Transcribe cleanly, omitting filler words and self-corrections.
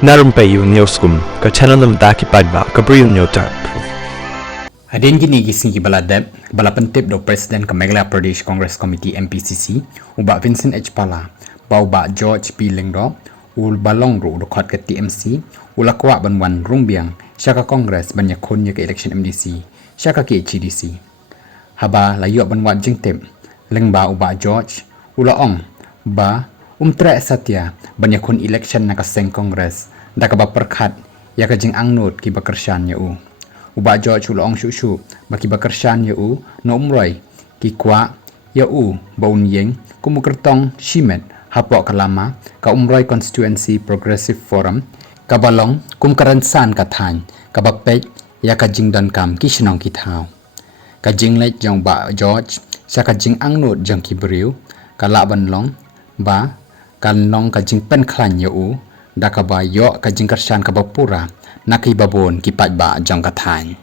Na Rympei U ka channel nabynta ki paidbah ka Bri U Hynñiewtrep. Hadin gini gising ki baladep balapentip do Presiden ke Meghalaya Pradesh Congress Committee MPCC ubak Vincent H Pala ba ubak George P Lengdo ul balong ru do khot ke TMC ula kwah banwan rungbiang syaka Congress ban iakhun ke ilekshon MDC syaka ke GDC haba layuk banwat jengtip lengba ubak George ula ong ba trek satya ban iakhun ilekshon na ka seng Congress da ka ba perkhat ya ka jing angnut ki ba Kyrshan u ubak George ula ong shu baki ba Kyrshan u no umroi ki kwah u baun yeng kumu kyrteng shimet hapok kalama ka umroi constituency progressive forum ka balong kum karansan ka than ka ba pek ya ka jing don kam ki shnong ki thau ka jing lek jong ba George sya ka jing angnut jong ki Bri U ka la ban long ba kan long ka jing pen khlan u da ka ba yo ka jing Kyrshan ka ba pura na ki babon ki paidbah jong ka than